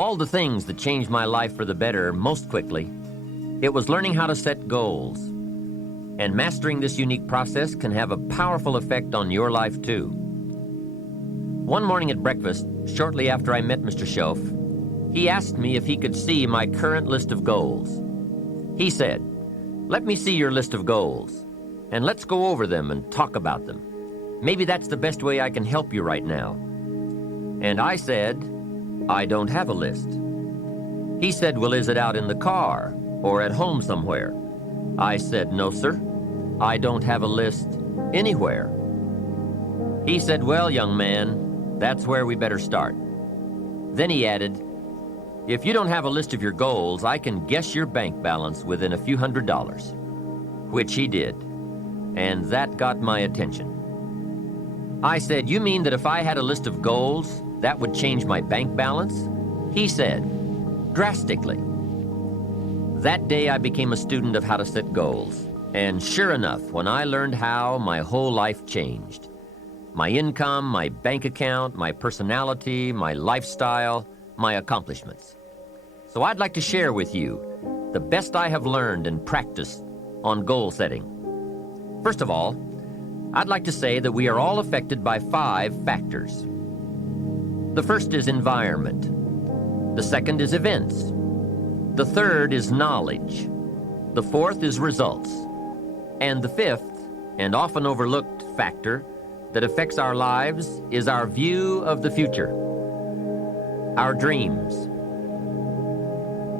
All the things that changed my life for the better most quickly, it was learning how to set goals. And mastering this unique process can have a powerful effect on your life too. One morning at breakfast, shortly after I met Mr. Schoaf, he asked me if he could see my current list of goals. He said, "Let me see your list of goals, and let's go over them and talk about them. Maybe that's the best way I can help you right now." And I said, "I don't have a list." He said, "Well, is it out in the car or at home somewhere?" I said, "No, sir. I don't have a list anywhere." He said, "Well, young man, that's where we better start." Then he added, "If you don't have a list of your goals, I can guess your bank balance within a few $100s, which he did, and that got my attention. I said, "You mean that if I had a list of goals, that would change my bank balance?" He said, "Drastically." That day I became a student of how to set goals, and sure enough, when I learned how, my whole life changed. My income, my bank account, my personality, my lifestyle, my accomplishments. So I'd like to share with you the best I have learned and practiced on goal setting. First of all, I'd like to say that we are all affected by 5 factors. The first is environment. The second is events. The third is knowledge. The fourth is results. And the fifth, and often overlooked factor that affects our lives is our view of the future, our dreams.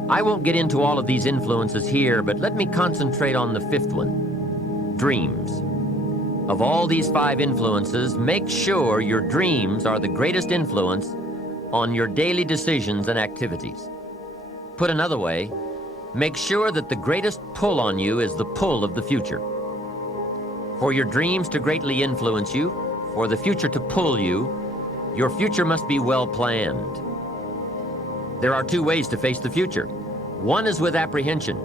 I won't get into all of these influences here, but let me concentrate on the fifth one, dreams. Of all these 5 influences, make sure your dreams are the greatest influence on your daily decisions and activities. Put another way, make sure that the greatest pull on you is the pull of the future. For your dreams to greatly influence you, for the future to pull you, your future must be well planned. There are 2 ways to face the future. One is with apprehension,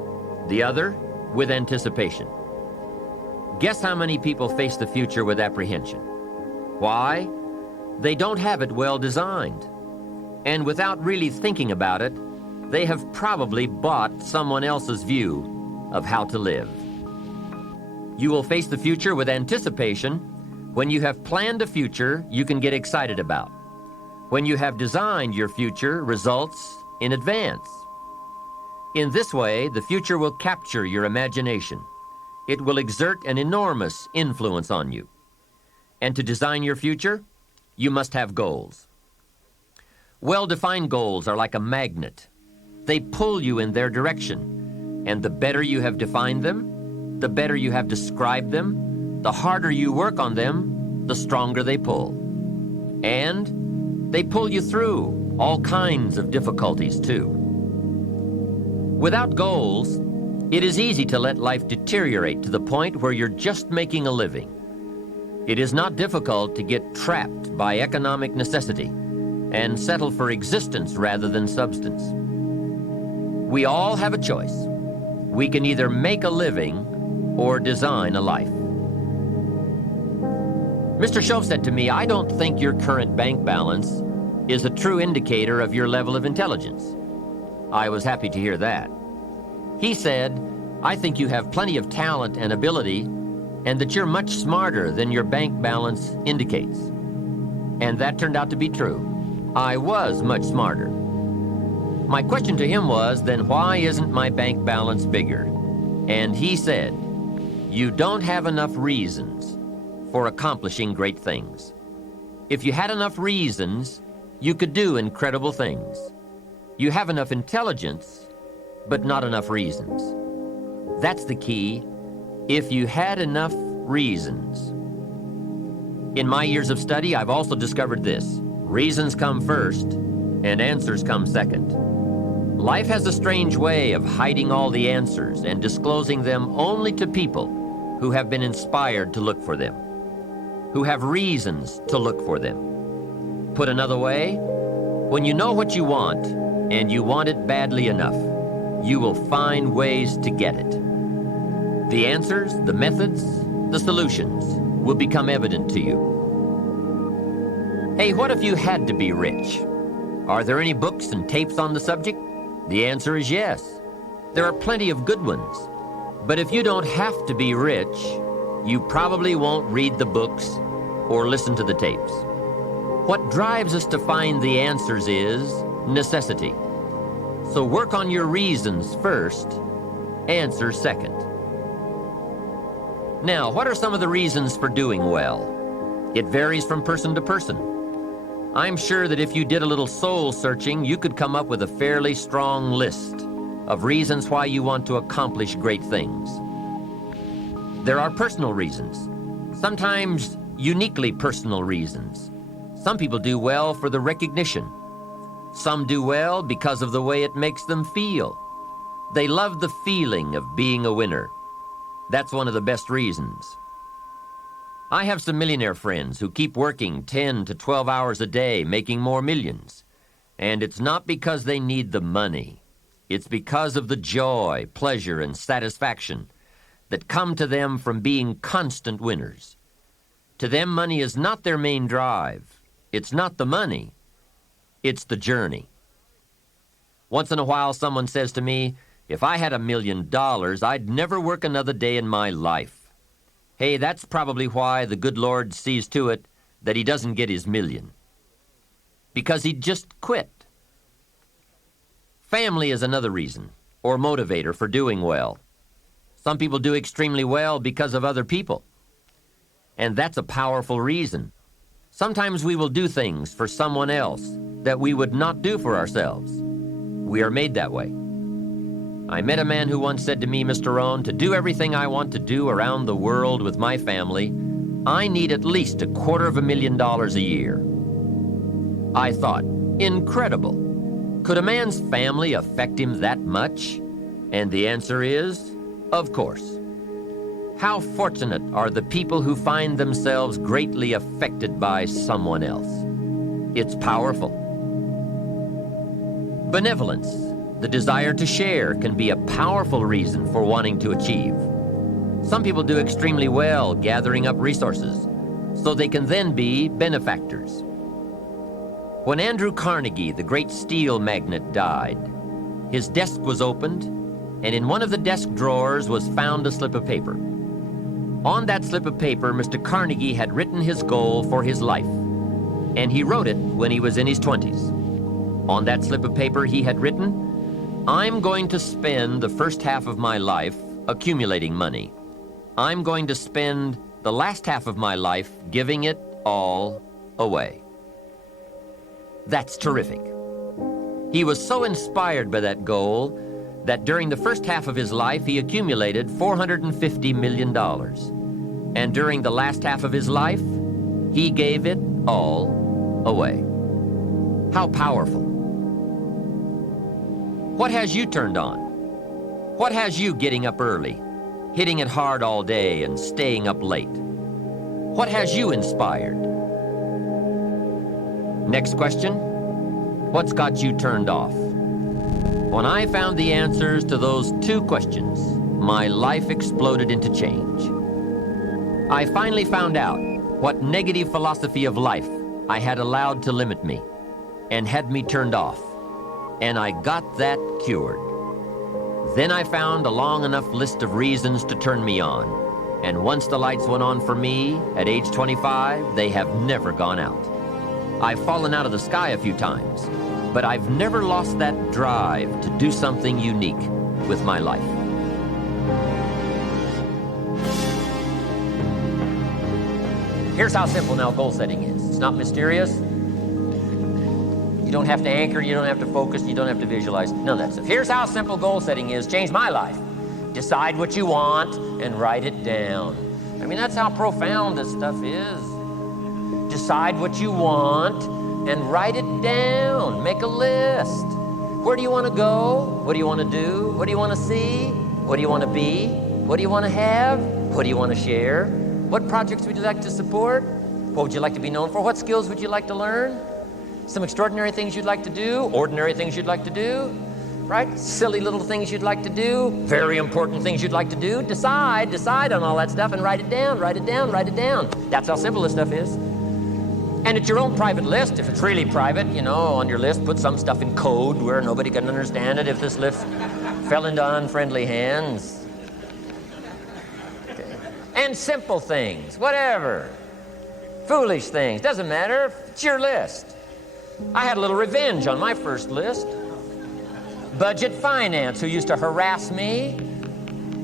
the other with anticipation. Guess how many people face the future with apprehension? Why? They don't have it well designed. And without really thinking about it, they have probably bought someone else's view of how to live. You will face the future with anticipation when you have planned a future you can get excited about, when you have designed your future results in advance. In this way, the future will capture your imagination. It will exert an enormous influence on you. And to design your future, you must have goals. Well-defined goals are like a magnet. They pull you in their direction, and the better you have defined them, the better you have described them, the harder you work on them, the stronger they pull. And they pull you through all kinds of difficulties too. Without goals, it is easy to let life deteriorate to the point where you're just making a living. It is not difficult to get trapped by economic necessity and settle for existence rather than substance. We all have a choice. We can either make a living or design a life. Mr. Schoaf said to me, "I don't think your current bank balance is a true indicator of your level of intelligence." I was happy to hear that. He said, "I think you have plenty of talent and ability, and that you're much smarter than your bank balance indicates." And that turned out to be true. I was much smarter. My question to him was, then why isn't my bank balance bigger? And he said, "You don't have enough reasons for accomplishing great things. If you had enough reasons, you could do incredible things. You have enough intelligence, but not enough reasons." That's the key. If you had enough reasons. In my years of study, I've also discovered this. Reasons come first, and answers come second. Life has a strange way of hiding all the answers and disclosing them only to people who have been inspired to look for them, who have reasons to look for them. Put another way, when you know what you want, and you want it badly enough, you will find ways to get it. The answers, the methods, the solutions will become evident to you. Hey, what if you had to be rich? Are there any books and tapes on the subject? The answer is yes. There are plenty of good ones. But if you don't have to be rich, you probably won't read the books or listen to the tapes. What drives us to find the answers is necessity. So work on your reasons first, answer second. Now, what are some of the reasons for doing well? It varies from person to person. I'm sure that if you did a little soul searching, you could come up with a fairly strong list of reasons why you want to accomplish great things. There are personal reasons, sometimes uniquely personal reasons. Some people do well for the recognition. Some do well because of the way it makes them feel. They love the feeling of being a winner. That's one of the best reasons. I have some millionaire friends who keep working 10 to 12 hours a day, making more millions. And it's not because they need the money. It's because of the joy, pleasure, and satisfaction that come to them from being constant winners. To them, money is not their main drive. It's not the money. It's the journey. Once in a while, someone says to me, if I had $1 million, I'd never work another day in my life. Hey, that's probably why the good Lord sees to it that he doesn't get his million. Because he'd just quit. Family is another reason, or motivator for doing well. Some people do extremely well because of other people. And that's a powerful reason. Sometimes we will do things for someone else that we would not do for ourselves. We are made that way. I met a man who once said to me, Mr. Rohn, to do everything I want to do around the world with my family, I need at least $250,000 a year. I thought, incredible. Could a man's family affect him that much? And the answer is, of course. How fortunate are the people who find themselves greatly affected by someone else. It's powerful. Benevolence, the desire to share, can be a powerful reason for wanting to achieve. Some people do extremely well gathering up resources, so they can then be benefactors. When Andrew Carnegie, the great steel magnate, died, his desk was opened, and in one of the desk drawers was found a slip of paper. On that slip of paper, Mr. Carnegie had written his goal for his life, and he wrote it when he was in his 20s. On that slip of paper, he had written, I'm going to spend the first half of my life accumulating money. I'm going to spend the last half of my life giving it all away. That's terrific. He was so inspired by that goal that during the first half of his life, he accumulated $450 million. And during the last half of his life, he gave it all away. How powerful. What has you turned on? What has you getting up early, hitting it hard all day and staying up late? What has you inspired? Next question, what's got you turned off? When I found the answers to those two questions, my life exploded into change. I finally found out what negative philosophy of life I had allowed to limit me and had me turned off, and I got that cured. Then I found a long enough list of reasons to turn me on, and once the lights went on for me at age 25, they have never gone out. I've fallen out of the sky a few times, but I've never lost that drive to do something unique with my life. Here's how simple now goal setting is. It's not mysterious. You don't have to anchor, you don't have to focus, you don't have to visualize, none of that stuff. Here's how simple goal setting is. Changed my life. Decide what you want and write it down. I mean, that's how profound this stuff is. Decide what you want and write it down. Make a list. Where do you want to go? What do you want to do? What do you want to see? What do you want to be? What do you want to have? What do you want to share? What projects would you like to support? What would you like to be known for? What skills would you like to learn? Some extraordinary things you'd like to do, ordinary things you'd like to do, right? Silly little things you'd like to do, very important things you'd like to do. Decide on all that stuff and write it down, write it down, write it down. That's how simple this stuff is. And it's your own private list. If it's really private, you know, on your list, put some stuff in code where nobody can understand it if this list fell into unfriendly hands. Okay. And simple things, whatever. Foolish things, doesn't matter. It's your list. I had a little revenge on my first list. Budget finance, who used to harass me.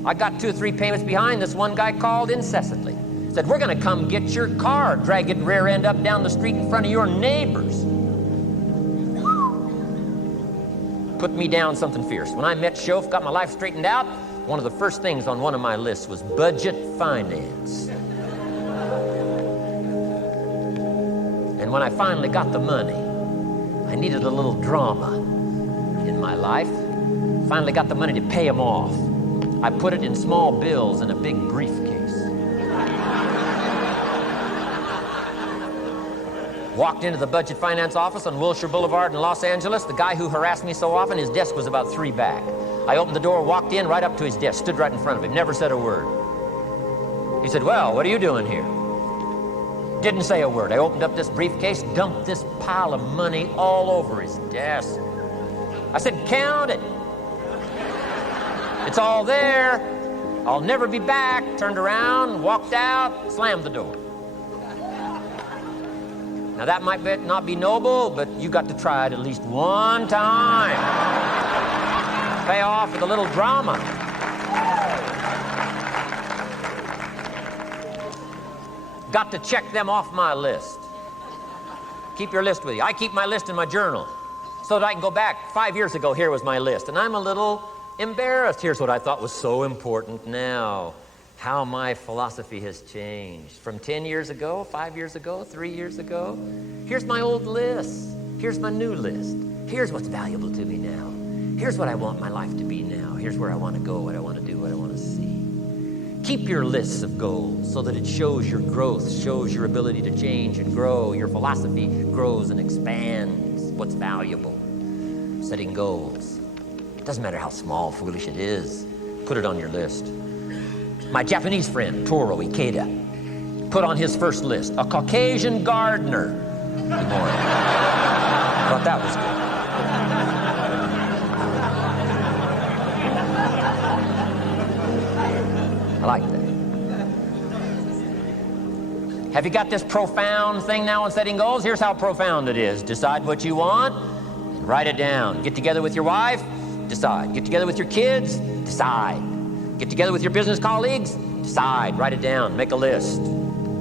I got 2 or 3 payments behind. This one guy called incessantly. Said, we're going to come get your car, drag it rear end up down the street in front of your neighbors. Put me down something fierce. When I met Schoaf, got my life straightened out, one of the first things on one of my lists was budget finance. And when I finally got the money, I needed a little drama in my life. Finally got the money to pay him off. I put it in small bills in a big briefcase. Walked into the budget finance office on Wilshire Boulevard in Los Angeles. The guy who harassed me so often, his desk was about 3 back. I opened the door, walked in, right up to his desk, stood right in front of him, never said a word. He said, well, what are you doing here? Didn't say a word. I opened up this briefcase, dumped this pile of money all over his desk. I said, count it. It's all there. I'll never be back. Turned around, walked out, slammed the door. Now that might not be noble, but you got to try it at least one time. Pay off with a little drama. Got to check them off my list. Keep your list with you. I keep my list in my journal so that I can go back 5 years ago. Here was my list, and I'm a little embarrassed. Here's what I thought was so important now. How my philosophy has changed from 10 years ago, 5 years ago, 3 years ago. Here's my old list. Here's my new list. Here's what's valuable to me now. Here's what I want my life to be now. Here's where I want to go, what I want to do, what I want to see. Keep your lists of goals so that it shows your growth, shows your ability to change and grow. Your philosophy grows and expands what's valuable. Setting goals. It doesn't matter how small, foolish it is. Put it on your list. My Japanese friend, Toro Ikeda, put on his first list, a Caucasian gardener. Good morning. Thought that was good. I like that. Have you got this profound thing now on setting goals? Here's how profound it is. Decide what you want, and write it down. Get together with your wife, decide. Get together with your kids, decide. Get together with your business colleagues, decide, write it down, make a list.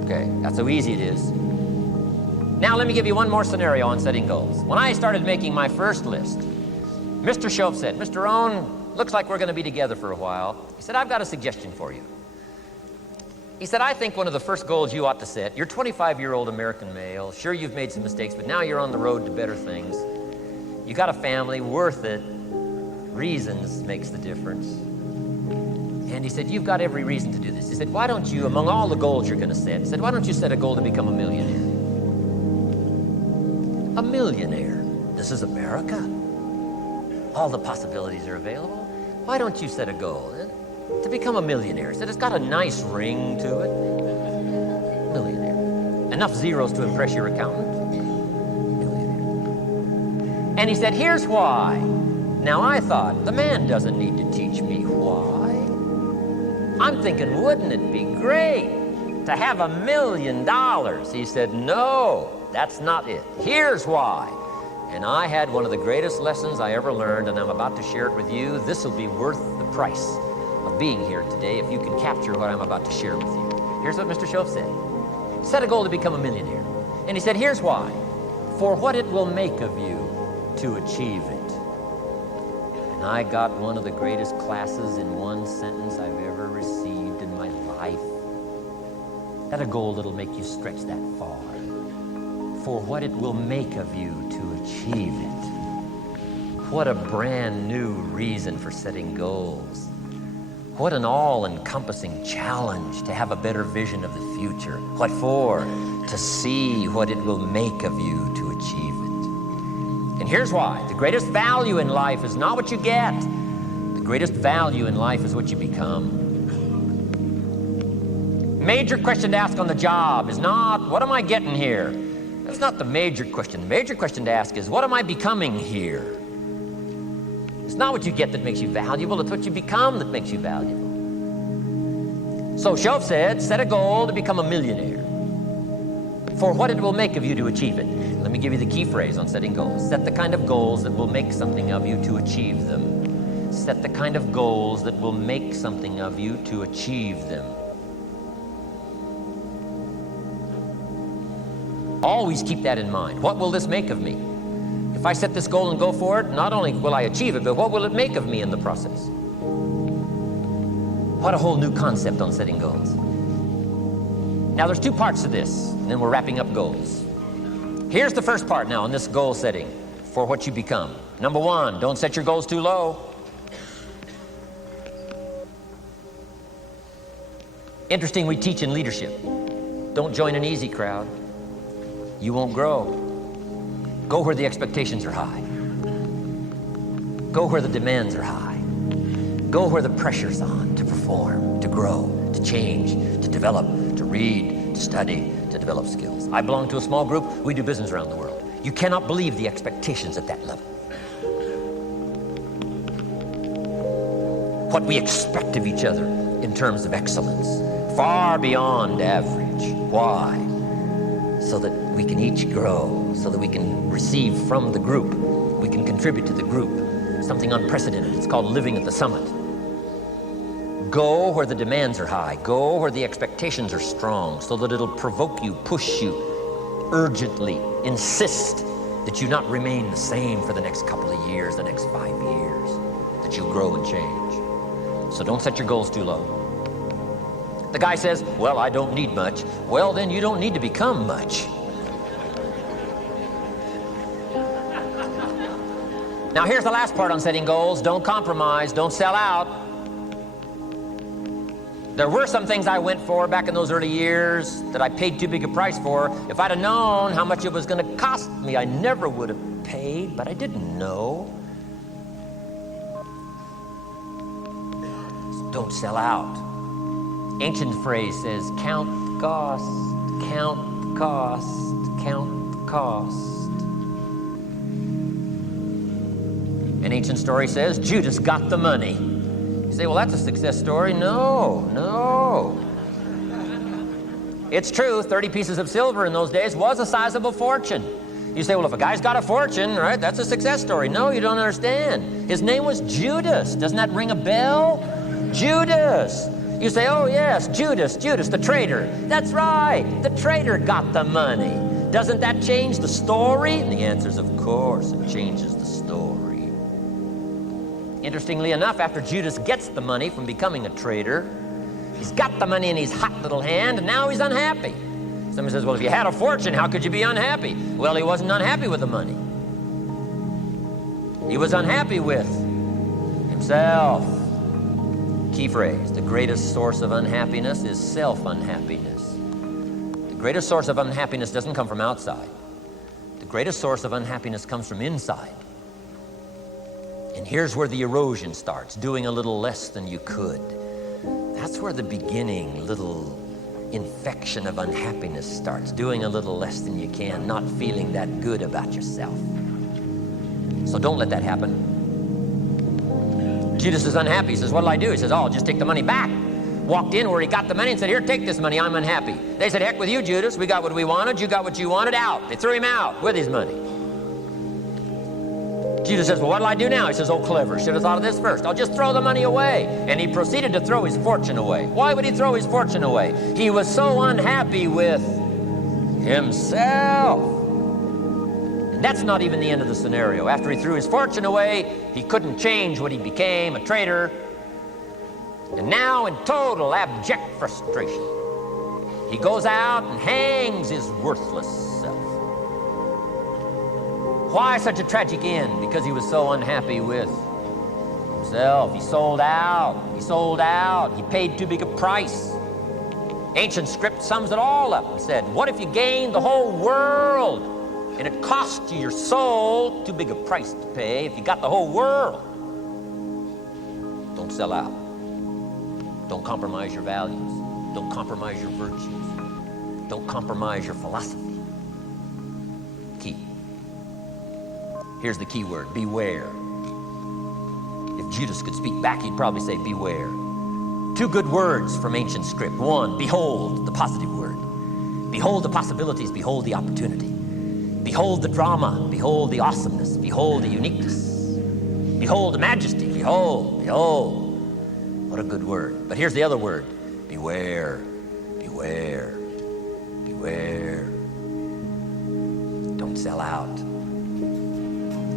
Okay, that's how easy it is. Now let me give you one more scenario on setting goals. When I started making my first list, Mr. Schoaf said, Mr. Rohn, looks like we're going to be together for a while. He said, I've got a suggestion for you. He said, I think one of the first goals you ought to set, you're a 25-year-old American male, sure you've made some mistakes, but now you're on the road to better things. You got a family, worth it. Reasons makes the difference. And he said, you've got every reason to do this. He said, why don't you, among all the goals you're going to set, he said, why don't you set a goal to become a millionaire? A millionaire. This is America. All the possibilities are available. Why don't you set a goal to become a millionaire? He said, it's got a nice ring to it. Millionaire. Enough zeros to impress your accountant. Millionaire. And he said, here's why. Now I thought, the man doesn't need to teach me why. I'm thinking, wouldn't it be great to have $1 million? He said, no, that's not it. Here's why. And I had one of the greatest lessons I ever learned, and I'm about to share it with you. This will be worth the price of being here today if you can capture what I'm about to share with you. Here's what Mr. Schoaf said. Set a goal to become a millionaire. And he said, here's why. For what it will make of you to achieve it. And I got one of the greatest classes in one sentence I've ever received in my life. Set a goal that'll make you stretch that far. For what it will make of you to achieve it. What a brand new reason for setting goals. What an all-encompassing challenge to have a better vision of the future. What for? To see what it will make of you to achieve it. And here's why. The greatest value in life is not what you get. The greatest value in life is what you become. Major question to ask on the job is not, what am I getting here? That's not the major question. The major question to ask is, what am I becoming here? It's not what you get that makes you valuable, it's what you become that makes you valuable. So Shoaff said, set a goal to become a millionaire, for what it will make of you to achieve it. Let me give you the key phrase on setting goals. Set the kind of goals that will make something of you to achieve them. Set the kind of goals that will make something of you to achieve them. Always keep that in mind. What will this make of me? If I set this goal and go for it, not only will I achieve it, but what will it make of me in the process? What a whole new concept on setting goals. Now there's two parts to this, and then we're wrapping up goals. Here's the first part now in this goal setting for what you become. Number one, don't set your goals too low. Interesting, we teach in leadership. Don't join an easy crowd. You won't grow. Go where the expectations are high. Go where the demands are high. Go where the pressure's on to perform, to grow, to change, to develop, to read, to study, to develop skills. I belong to a small group. We do business around the world. You cannot believe the expectations at that level. What we expect of each other in terms of excellence, far beyond average. Why? So that we can each grow, so that we can receive from the group, we can contribute to the group. Something unprecedented. It's called living at the summit. Go where the demands are high. Go where the expectations are strong, so that it'll provoke you, push you, urgently insist that you not remain the same for the next couple of years, the next 5 years, that you grow and change. So don't set your goals too low. The guy says, well, I don't need much. Well, then you don't need to become much. Now here's the last part on setting goals. Don't compromise, don't sell out. There were some things I went for back in those early years that I paid too big a price for. If I'd have known how much it was going to cost me, I never would have paid, but I didn't know. So don't sell out. Ancient phrase says, count the cost, count the cost, count the cost. An ancient story says, Judas got the money. You say, well, that's a success story. No. It's true, 30 pieces of silver in those days was a sizable fortune. You say, well, if a guy's got a fortune, right, that's a success story. No, you don't understand. His name was Judas. Doesn't that ring a bell? Judas. You say, oh, yes, Judas, the traitor. That's right, the traitor got the money. Doesn't that change the story? And the answer is, of course, it changes the story. Interestingly enough, after Judas gets the money from becoming a traitor, he's got the money in his hot little hand, and now he's unhappy. Somebody says, well, if you had a fortune, how could you be unhappy? Well, he wasn't unhappy with the money. He was unhappy with himself. Key phrase, the greatest source of unhappiness is self-unhappiness. The greatest source of unhappiness doesn't come from outside. The greatest source of unhappiness comes from inside. And here's where the erosion starts, doing a little less than you could. That's where the beginning little infection of unhappiness starts, doing a little less than you can, not feeling that good about yourself. So don't let that happen. Judas is unhappy. He says, what'll I do? He says, oh, I'll just take the money back. Walked in where he got the money and said, here, take this money, I'm unhappy. They said, heck with you, Judas. We got what we wanted, you got what you wanted, out. They threw him out with his money. Judas says, well, what'll I do now? He says, oh, clever. Should have thought of this first. I'll just throw the money away. And he proceeded to throw his fortune away. Why would he throw his fortune away? He was so unhappy with himself. And that's not even the end of the scenario. After he threw his fortune away, he couldn't change what he became, a traitor. And now, in total abject frustration, he goes out and hangs his worthless self. Why such a tragic end? Because he was so unhappy with himself. He sold out. He paid too big a price. Ancient script sums it all up and said, what if you gained the whole world and it cost you your soul? Too big a price to pay if you got the whole world. Don't sell out. Don't compromise your values. Don't compromise your virtues. Don't compromise your philosophy. Here's the key word, beware. If Judas could speak back, he'd probably say beware. Two good words from ancient script. One, behold, the positive word. Behold the possibilities, behold the opportunity. Behold the drama, behold the awesomeness, behold the uniqueness. Behold the majesty, behold, behold. What a good word. But here's the other word, beware, beware, beware. Don't sell out.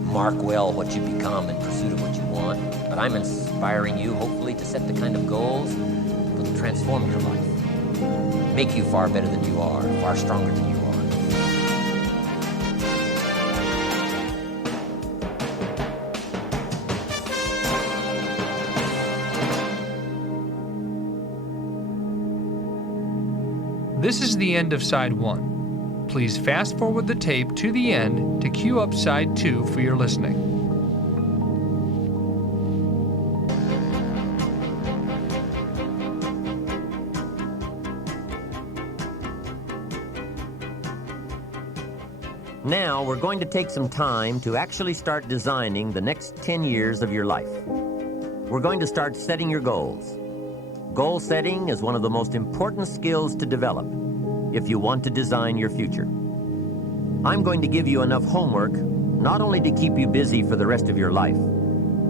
Mark well what you become in pursuit of what you want. But I'm inspiring you, hopefully, to set the kind of goals that will transform your life. Make you far better than you are, far stronger than you are. This is the end of side 1. Please fast forward the tape to the end to cue up side 2 for your listening. Now we're going to take some time to actually start designing the next 10 years of your life. We're going to start setting your goals. Goal setting is one of the most important skills to develop if you want to design your future. I'm going to give you enough homework not only to keep you busy for the rest of your life,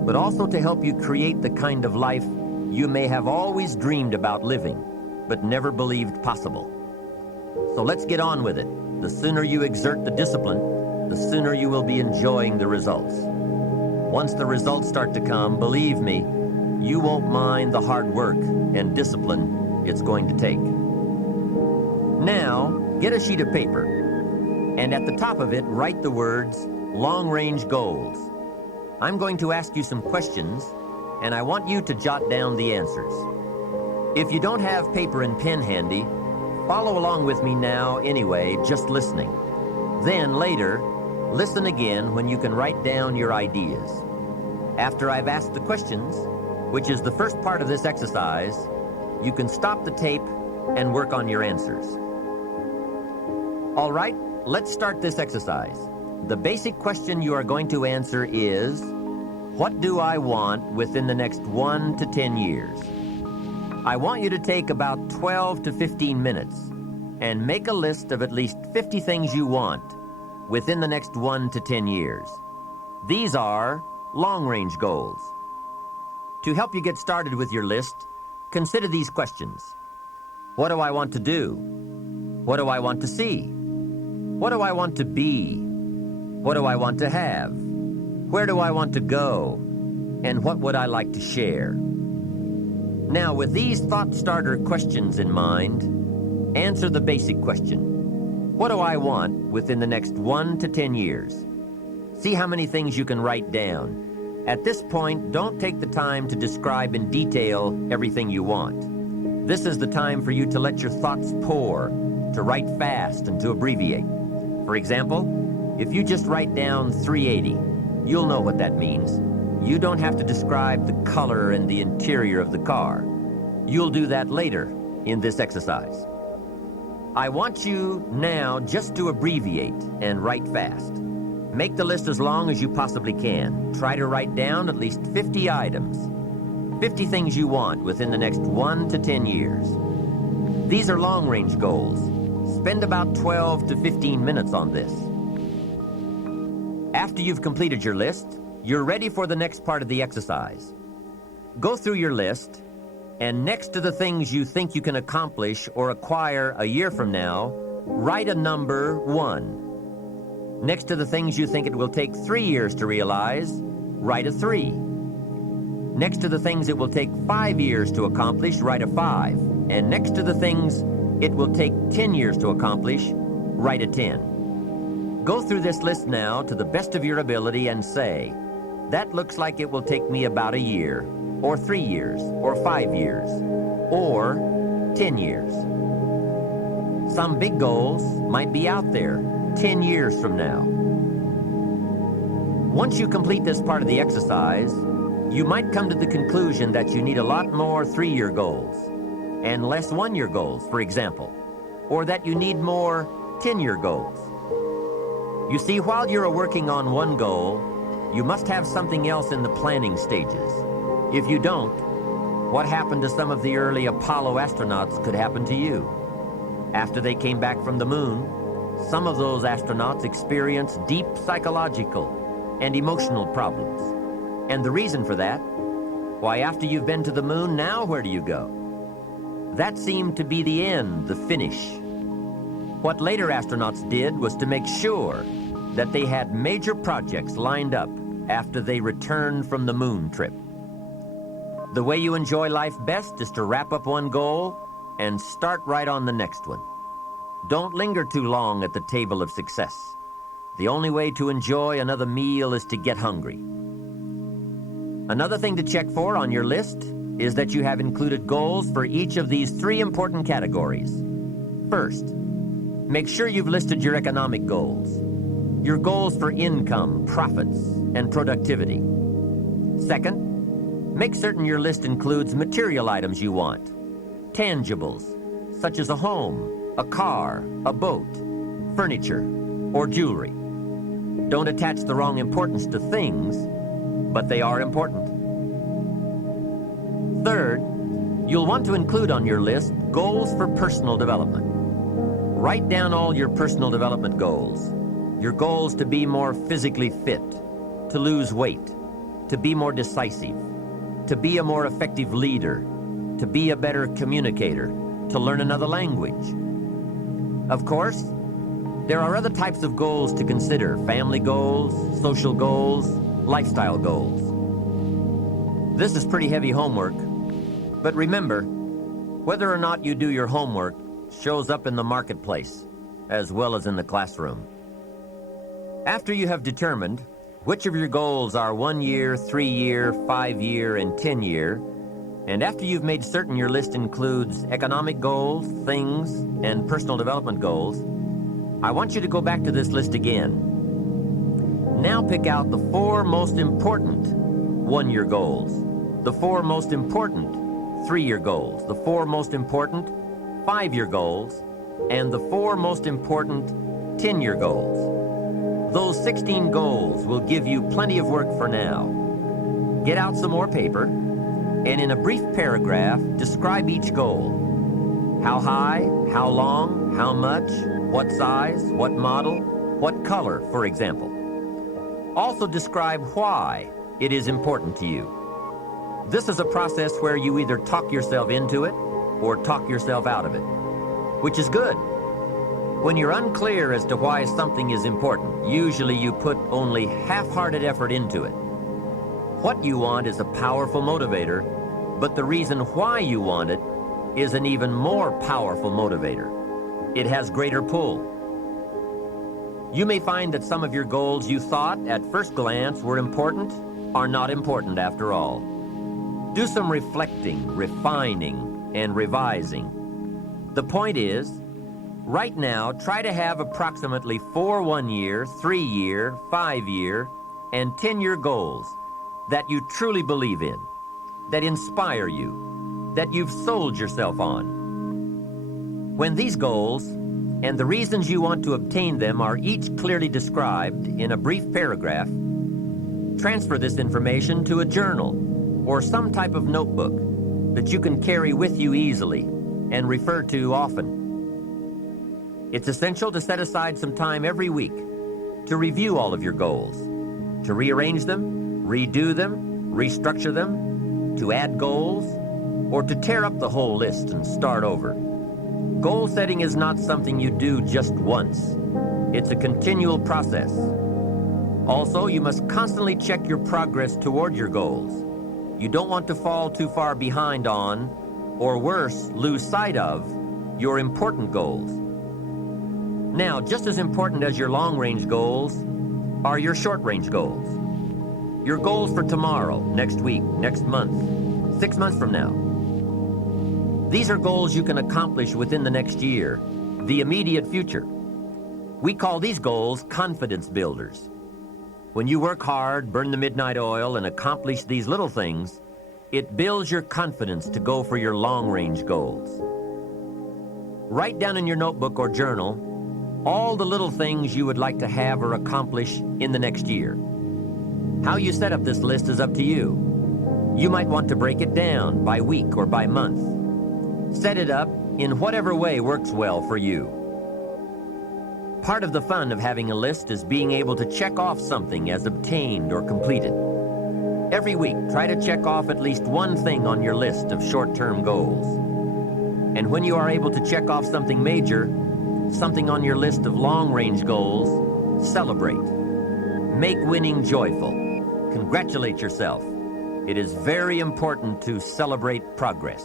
but also to help you create the kind of life you may have always dreamed about living, but never believed possible. So let's get on with it. The sooner you exert the discipline, the sooner you will be enjoying the results. Once the results start to come, believe me, you won't mind the hard work and discipline it's going to take. Now, get a sheet of paper, and at the top of it, write the words, long-range goals. I'm going to ask you some questions, and I want you to jot down the answers. If you don't have paper and pen handy, follow along with me now anyway, just listening. Then later, listen again when you can write down your ideas. After I've asked the questions, which is the first part of this exercise, you can stop the tape and work on your answers. All right, let's start this exercise. The basic question you are going to answer is, what do I want within the next 1 to 10 years? I want you to take about 12 to 15 minutes and make a list of at least 50 things you want within the next 1 to 10 years. These are long-range goals. To help you get started with your list, consider these questions. What do I want to do? What do I want to see? What do I want to be? What do I want to have? Where do I want to go? And what would I like to share? Now, with these thought starter questions in mind, answer the basic question. What do I want within the next 1 to 10 years? See how many things you can write down. At this point, don't take the time to describe in detail everything you want. This is the time for you to let your thoughts pour, to write fast and to abbreviate. For example, if you just write down 380, you'll know what that means. You don't have to describe the color and the interior of the car. You'll do that later in this exercise. I want you now just to abbreviate and write fast. Make the list as long as you possibly can. Try to write down at least 50 items, 50 things you want within the next 1 to 10 years. These are long-range goals. Spend about 12 to 15 minutes on this. After you've completed your list, you're ready for the next part of the exercise. Go through your list, and next to the things you think you can accomplish or acquire a year from now, write a number 1. Next to the things you think it will take 3 years to realize, write a 3. Next to the things it will take 5 years to accomplish, write a 5. And next to the things it will take 10 years to accomplish, write a 10. Go through this list now to the best of your ability and say, that looks like it will take me about a year, or 3 years, or 5 years, or 10 years. Some big goals might be out there 10 years from now. Once you complete this part of the exercise, you might come to the conclusion that you need a lot more 3-year goals and less 1-year goals, for example, or that you need more 10-year goals. You see, while you're working on one goal, you must have something else in the planning stages. If you don't, what happened to some of the early Apollo astronauts could happen to you. After they came back from the moon, some of those astronauts experienced deep psychological and emotional problems. And the reason for that? Why, after you've been to the moon, now where do you go? That seemed to be the end, the finish. What later astronauts did was to make sure that they had major projects lined up after they returned from the moon trip. The way you enjoy life best is to wrap up one goal and start right on the next one. Don't linger too long at the table of success. The only way to enjoy another meal is to get hungry. Another thing to check for on your list is that you have included goals for each of these three important categories. First, make sure you've listed your economic goals, your goals for income, profits, and productivity. Second, make certain your list includes material items you want, tangibles, such as a home, a car, a boat, furniture, or jewelry. Don't attach the wrong importance to things, but they are important. Third, you'll want to include on your list goals for personal development. Write down all your personal development goals. Your goals to be more physically fit, to lose weight, to be more decisive, to be a more effective leader, to be a better communicator, to learn another language. Of course, there are other types of goals to consider: family goals, social goals, lifestyle goals. This is pretty heavy homework, but remember, whether or not you do your homework shows up in the marketplace as well as in the classroom. After you have determined which of your goals are 1 year, 3 year, 5 year, and 10 year, and after you've made certain your list includes economic goals, things, and personal development goals, I want you to go back to this list again. Now pick out the 4 most important 1-year goals, the 4 most important 3-year goals, the 4 most important 5-year goals, and the 4 most important 10-year goals. Those 16 goals will give you plenty of work for now. Get out some more paper, and in a brief paragraph, describe each goal. How high, how long, how much, what size, what model, what color, for example. Also describe why it is important to you. This is a process where you either talk yourself into it or talk yourself out of it, which is good. When you're unclear as to why something is important, usually you put only half-hearted effort into it. What you want is a powerful motivator, but the reason why you want it is an even more powerful motivator. It has greater pull. You may find that some of your goals you thought at first glance were important are not important after all. Do some reflecting, refining, and revising. The point is, right now, try to have approximately 4 1-year, 3-year, 5-year, and 10-year goals that you truly believe in, that inspire you, that you've sold yourself on. When these goals and the reasons you want to obtain them are each clearly described in a brief paragraph, transfer this information to a journal or some type of notebook that you can carry with you easily and refer to often. It's essential to set aside some time every week to review all of your goals, to rearrange them, redo them, restructure them, to add goals, or to tear up the whole list and start over. Goal setting is not something you do just once. It's a continual process. Also, you must constantly check your progress toward your goals. You don't want to fall too far behind on, or worse, lose sight of, your important goals. Now, just as important as your long-range goals are your short-range goals. Your goals for tomorrow, next week, next month, 6 months from now. These are goals you can accomplish within the next year, the immediate future. We call these goals confidence builders. When you work hard, burn the midnight oil, and accomplish these little things, it builds your confidence to go for your long-range goals. Write down in your notebook or journal all the little things you would like to have or accomplish in the next year. How you set up this list is up to you. You might want to break it down by week or by month. Set it up in whatever way works well for you. Part of the fun of having a list is being able to check off something as obtained or completed. Every week, try to check off at least one thing on your list of short-term goals. And when you are able to check off something major, something on your list of long-range goals, celebrate. Make winning joyful. Congratulate yourself. It is very important to celebrate progress.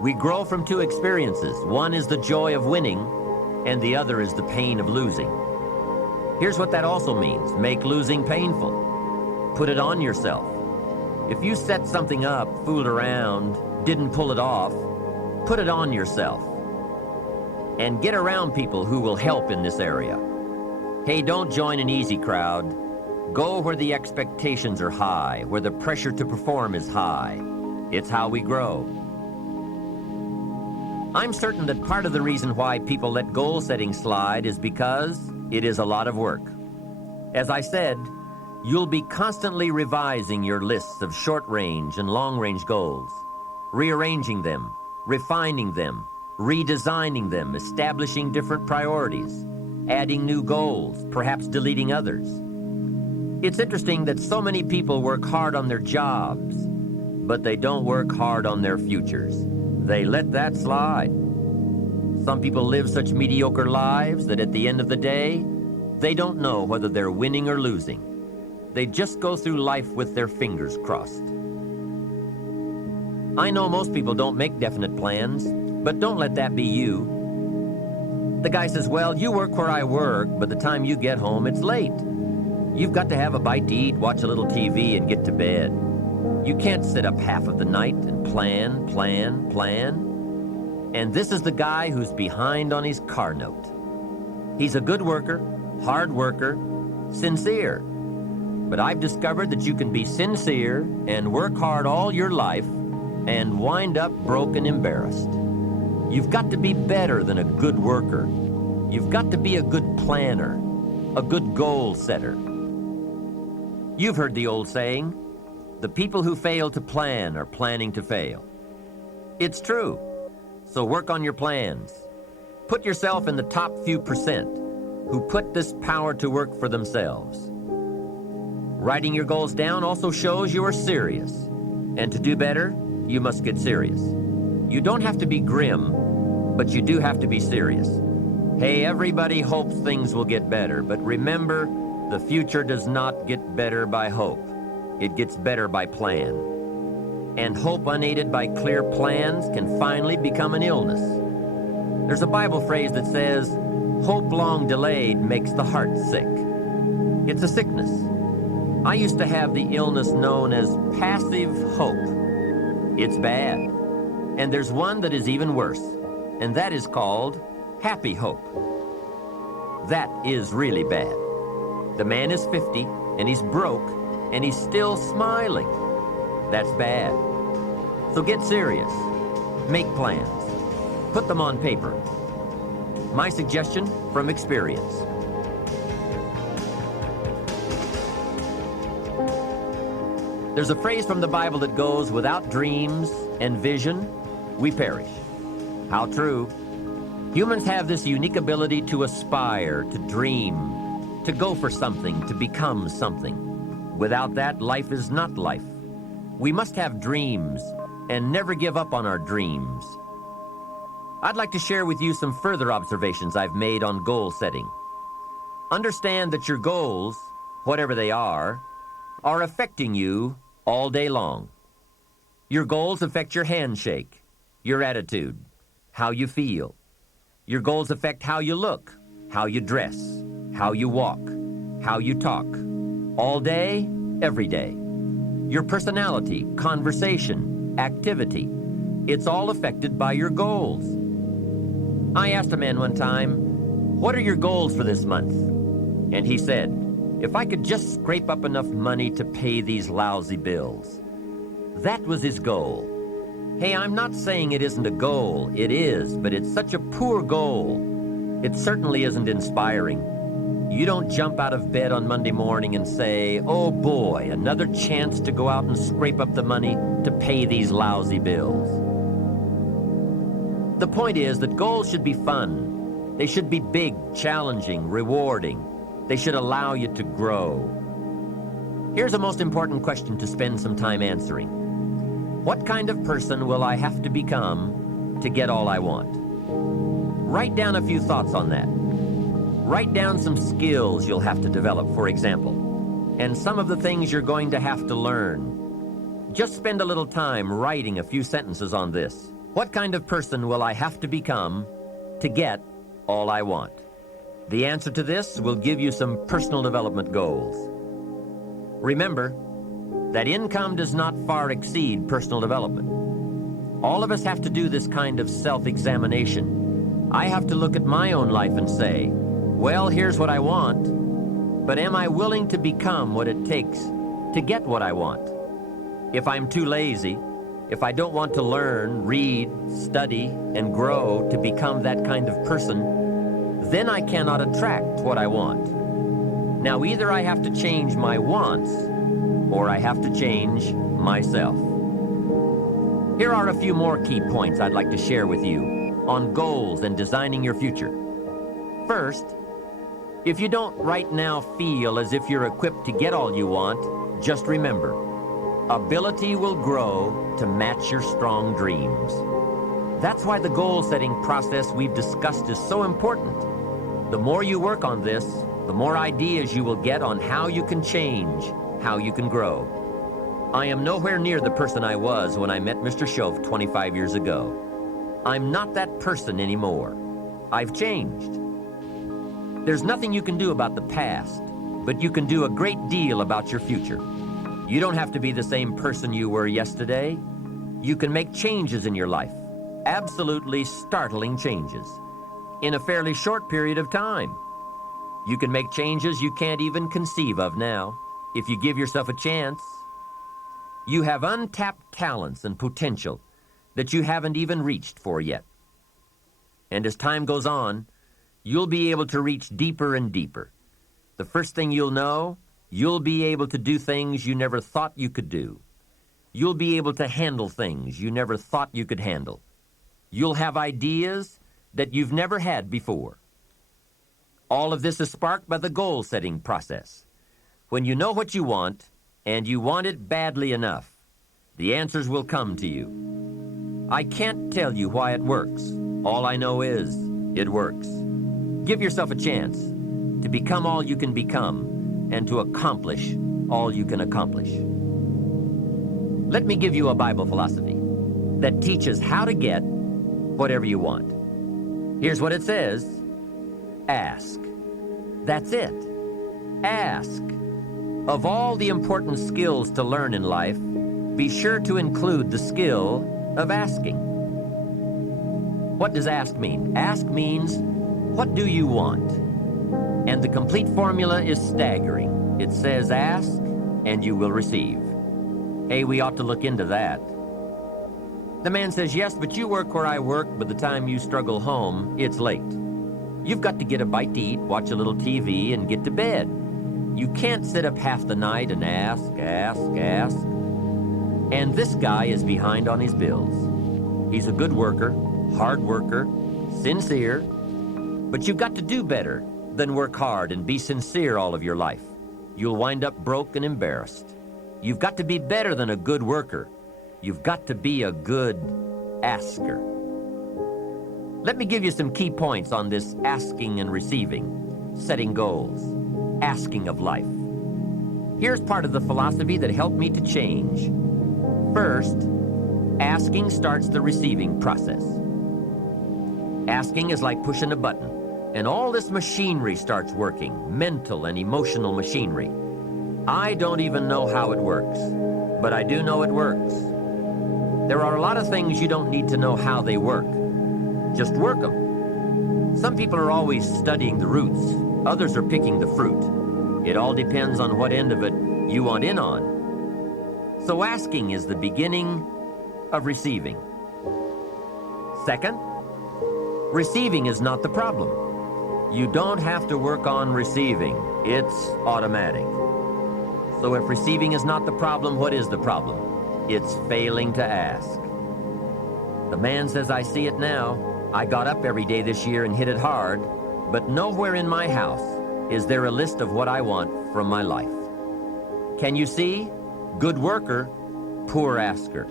We grow from two experiences. One is the joy of winning, and the other is the pain of losing. Here's what that also means. Make losing painful. Put it on yourself. If you set something up, fooled around, didn't pull it off, put it on yourself. And get around people who will help in this area. Hey, don't join an easy crowd. Go where the expectations are high, where the pressure to perform is high. It's how we grow. I'm certain that part of the reason why people let goal setting slide is because it is a lot of work. As I said, you'll be constantly revising your lists of short-range and long-range goals, rearranging them, refining them, redesigning them, establishing different priorities, adding new goals, perhaps deleting others. It's interesting that so many people work hard on their jobs, but they don't work hard on their futures. They let that slide. Some people live such mediocre lives that at the end of the day, they don't know whether they're winning or losing. They just go through life with their fingers crossed. I know most people don't make definite plans, but don't let that be you. The guy says, well, you work where I work, but the time you get home, it's late. You've got to have a bite to eat, watch a little TV, and get to bed. You can't sit up half of the night and plan. And this is the guy who's behind on his car note. He's a good worker, hard worker, sincere. But I've discovered that you can be sincere and work hard all your life and wind up broke and embarrassed. You've got to be better than a good worker. You've got to be a good planner, a good goal setter. You've heard the old saying, the people who fail to plan are planning to fail. It's true. So work on your plans. Put yourself in the top few percent who put this power to work for themselves. Writing your goals down also shows you are serious. And to do better, you must get serious. You don't have to be grim, but you do have to be serious. Hey, everybody hopes things will get better, but remember, the future does not get better by hope. It gets better by plan. And hope unaided by clear plans can finally become an illness. There's a Bible phrase that says, hope long delayed makes the heart sick. It's a sickness. I used to have the illness known as passive hope. It's bad. And there's one that is even worse, and that is called happy hope. That is really bad. The man is 50, and he's broke, and he's still smiling. That's bad. So get serious. Make plans. Put them on paper. My suggestion from experience. There's a phrase from the Bible that goes, without dreams and vision, we perish. How true. Humans have this unique ability to aspire, to dream, to go for something, to become something. Without that, life is not life. We must have dreams and never give up on our dreams. I'd like to share with you some further observations I've made on goal setting. Understand that your goals, whatever they are affecting you all day long. Your goals affect your handshake, your attitude, how you feel. Your goals affect how you look, how you dress, how you walk, how you talk, all day, every day. Your personality, conversation, activity, it's all affected by your goals. I asked a man one time, what are your goals for this month? And he said, if I could just scrape up enough money to pay these lousy bills. That was his goal. Hey, I'm not saying it isn't a goal. It is, but it's such a poor goal. It certainly isn't inspiring. You don't jump out of bed on Monday morning and say, "Oh boy, another chance to go out and scrape up the money to pay these lousy bills." The point is that goals should be fun. They should be big, challenging, rewarding. They should allow you to grow. Here's a most important question to spend some time answering. What kind of person will I have to become to get all I want? Write down a few thoughts on that. Write down some skills you'll have to develop, for example, and some of the things you're going to have to learn. Just spend a little time writing a few sentences on this. What kind of person will I have to become to get all I want? The answer to this will give you some personal development goals. Remember that income does not far exceed personal development. All of us have to do this kind of self-examination. I have to look at my own life and say, well, here's what I want, but am I willing to become what it takes to get what I want? If I'm too lazy, if I don't want to learn, read, study, and grow to become that kind of person, then I cannot attract what I want. Now, either I have to change my wants, or I have to change myself. Here are a few more key points I'd like to share with you on goals and designing your future. First, if you don't right now feel as if you're equipped to get all you want, just remember, ability will grow to match your strong dreams. That's why the goal-setting process we've discussed is so important. The more you work on this, the more ideas you will get on how you can change, how you can grow. I am nowhere near the person I was when I met Mr. Schoaf 25 years ago. I'm not that person anymore. I've changed. There's nothing you can do about the past, but you can do a great deal about your future. You don't have to be the same person you were yesterday. You can make changes in your life, absolutely startling changes, in a fairly short period of time. You can make changes you can't even conceive of now, if you give yourself a chance. You have untapped talents and potential that you haven't even reached for yet. And as time goes on, you'll be able to reach deeper and deeper. The first thing you'll know, you'll be able to do things you never thought you could do. You'll be able to handle things you never thought you could handle. You'll have ideas that you've never had before. All of this is sparked by the goal-setting process. When you know what you want, and you want it badly enough, the answers will come to you. I can't tell you why it works. All I know is it works. Give yourself a chance to become all you can become and to accomplish all you can accomplish. Let me give you a Bible philosophy that teaches how to get whatever you want. Here's what it says. Ask. That's it. Ask. Of all the important skills to learn in life, be sure to include the skill of asking. What does ask mean? Ask means, what do you want? And the complete formula is staggering. It says ask and you will receive. Hey, we ought to look into that. The man says, yes, but you work where I work. By the time you struggle home, it's late. You've got to get a bite to eat, watch a little TV, and get to bed. You can't sit up half the night and ask. And this guy is behind on his bills. He's a good worker, hard worker, sincere, but you've got to do better than work hard and be sincere all of your life. You'll wind up broke and embarrassed. You've got to be better than a good worker. You've got to be a good asker. Let me give you some key points on this asking and receiving, setting goals, asking of life. Here's part of the philosophy that helped me to change. First, asking starts the receiving process. Asking is like pushing a button, and all this machinery starts working, mental and emotional machinery. I don't even know how it works, but I do know it works. There are a lot of things you don't need to know how they work. Just work them. Some people are always studying the roots. Others are picking the fruit. It all depends on what end of it you want in on. So asking is the beginning of receiving. Second, receiving is not the problem. You don't have to work on receiving. It's automatic. So if receiving is not the problem, what is the problem? It's failing to ask. The man says, I see it now. I got up every day this year and hit it hard, but nowhere in my house is there a list of what I want from my life. Can you see? Good worker, poor asker.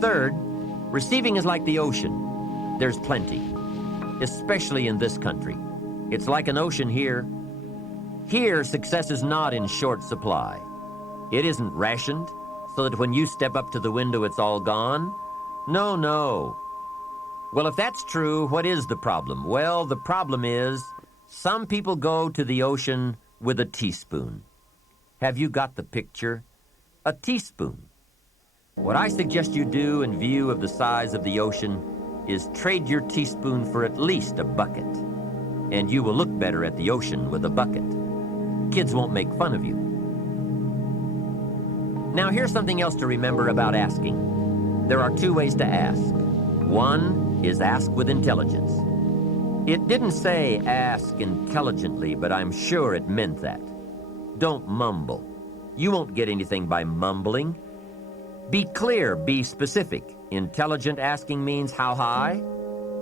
Third, receiving is like the ocean. There's plenty, especially in this country. It's like an ocean here. Here, success is not in short supply. It isn't rationed so that when you step up to the window, it's all gone. No, no. Well, if that's true, what is the problem? Well, the problem is some people go to the ocean with a teaspoon. Have you got the picture? A teaspoon. What I suggest you do in view of the size of the ocean is trade your teaspoon for at least a bucket. And you will look better at the ocean with a bucket. Kids won't make fun of you. Now, here's something else to remember about asking. There are two ways to ask. One is ask with intelligence. It didn't say ask intelligently, but I'm sure it meant that. Don't mumble. You won't get anything by mumbling. Be clear, be specific. Intelligent asking means how high,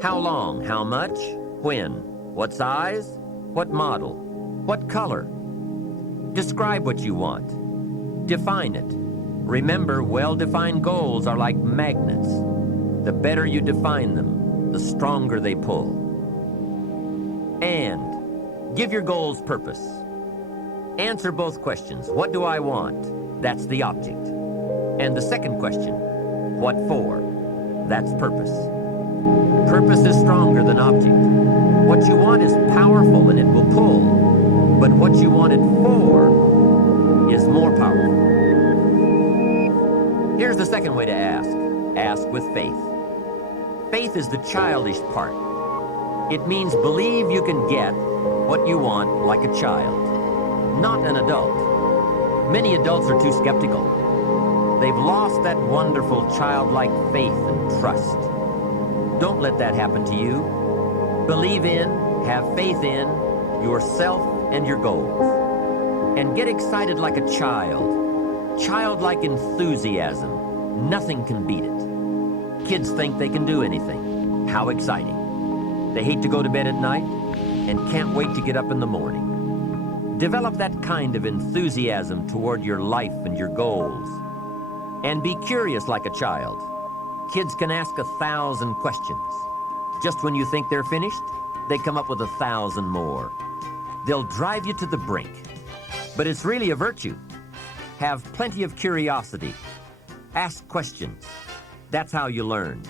how long, how much, when, what size, what model, what color. Describe what you want. Define it. Remember, well-defined goals are like magnets. The better you define them, the stronger they pull. And give your goals purpose. Answer both questions. What do I want? That's the object. And the second question, what for? That's purpose. Purpose is stronger than object. What you want is powerful and it will pull. But what you want it for is more powerful. Here's the second way to ask. Ask with faith. Faith is the childish part. It means believe you can get what you want like a child, not an adult. Many adults are too skeptical. They've lost that wonderful childlike faith and trust. Don't let that happen to you. Believe in, have faith in yourself and your goals. And get excited like a child. Childlike enthusiasm. Nothing can beat it. Kids think they can do anything. How exciting. They hate to go to bed at night and can't wait to get up in the morning. Develop that kind of enthusiasm toward your life and your goals. And be curious like a child. Kids can ask 1,000 questions. Just when you think they're finished, they come up with 1,000 more. They'll drive you to the brink. But it's really a virtue. Have plenty of curiosity. Ask questions. That's how you learn.